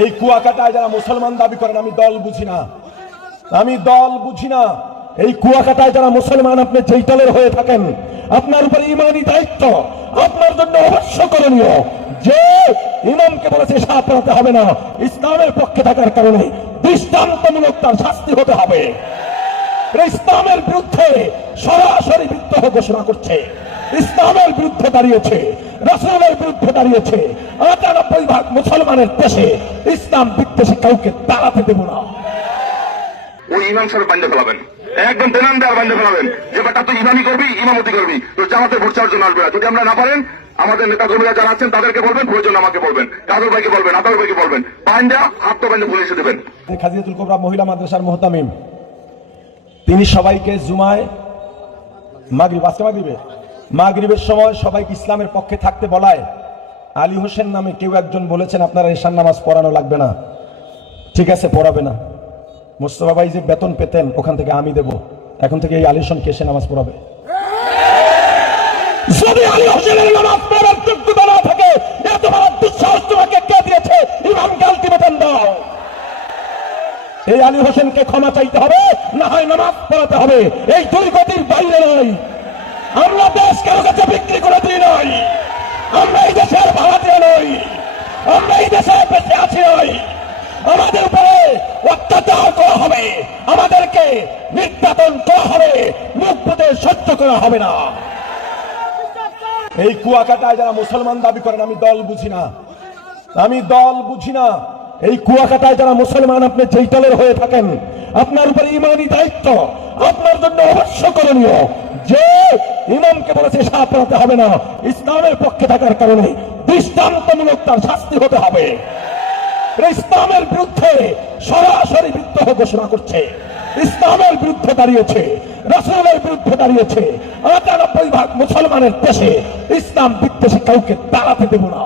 এই কুয়াকাটায় যারা মুসলমান দাবি করেন, আমি দল বুঝি না, আমি দল বুঝি না। এই কুয়াকাটায় যারা মুসলমান, আপনি যেই দলের হয়ে থাকেন, আপনার উপরে ইমানি দায়িত্ব, আপনার জন্য অবশ্য করণীয় যে ইমামকে বলেছে শাহ পড়াতে হবে না, ইসলামের পক্ষে থাকার কারণে দৃষ্টান্তমূলক তার শাস্তি হতে হবে। ইসলামের বিরুদ্ধে সরাসরি বিদ্রোহ ঘোষণা করছে, ইসলামের বিরুদ্ধে দাঁড়িয়েছে, রাসূলের বিরুদ্ধে দাঁড়িয়েছে। ৯৮% মুসলমানের দেশে ইসলাম বিদ্বেষী কাউকে দাঁড়াতে দেব না। ওই ইমাম সাহেব বান্ধে ফেলাবেন, একদম বেনাম দেওয়ার বান্ধে ফেলাবেন যে বেটা তুই ইমামি করবি, ইমামতি করবি, তো জামাতে ভোট চাওয়ার জন্য আসবে না। যদি আমরা না পারেন, আমাদের নেতা কর্মীরা যারা আছেন তাদেরকে বলবেন, প্রয়োজন আমাকে বলবেন, কাজল ভাইকে বলবেন, আতাউর ভাইকে বলবেন, বান্ধা হাত তো বান্ধে পুলিশে দেবেন। খাদিজাতুল কুবরা মহিলা মাদ্রাসার মুহতামিম, তিনি সবাইকে জুমায় মাগরিবের সময় সবাইকে ইসলামের পক্ষে থাকতে বলায় আলী হোসেন নামে কেউ একজন বলেছেন আপনারা ঈশান নামাজ পড়ানো লাগবে না। ঠিক আছে, পড়াবে না। মোস্তফা ভাই যে বেতন পেতেন ওখান থেকে আমি দেব, এখন থেকে এই আলী হোসেন কেসে নামাজ পড়াবে। যদি আলী হোসেনের নামাজ পড়ার যোগ্যতা না থাকে, এত বড় দুঃসাহস তোমাকে কে দিয়েছে? ইমামকে আলটিমেটাম দাও। এই আলী হোসেনকে ক্ষমা চাইতে হবে, না হয় নামাজ পড়াতে হবে। এই দুই গতির বাইরে নয়। আমরা দেশ কারো কাছে বিক্রি করে দিই নয়, আমরা এই দেশের ভাড়াটিয়া নই, আমরা এই দেশে বেঁচে আছি নই। আমাদের উপরে অত্যাচার করা হবে, আমাদেরকে নির্যাতন করা হবে, মুখ বুঝে সহ্য করা হবে না। এই কুয়াকাটায় যারা মুসলমান দাবি করেন, আমি দল বুঝি না, আমি দল বুঝি না। এই কুয়াকাটায় যারা মুসলমান, আপনি যেই দলের হয়ে থাকেন, আপনার উপরে ইমানি দায়িত্ব, আপনার জন্য অবশ্য করণীয় যে ইমামকে বলেছে শাহ পড়াতে হবে না, ইসলামের পক্ষে থাকার কারণে দৃষ্টান্তমূলক তার শাস্তি হতে হবে। ইসলামের বিরুদ্ধে সরাসরি বিদ্রোহ ঘোষণা করছে, ইসলামের বিরুদ্ধে দাঁড়িয়েছে, রাসূলের বিরুদ্ধে দাঁড়িয়েছে। ৯৮% মুসলমানের দেশে ইসলাম বিদ্বেষী কাউকে দাঁড়াতে দেব না।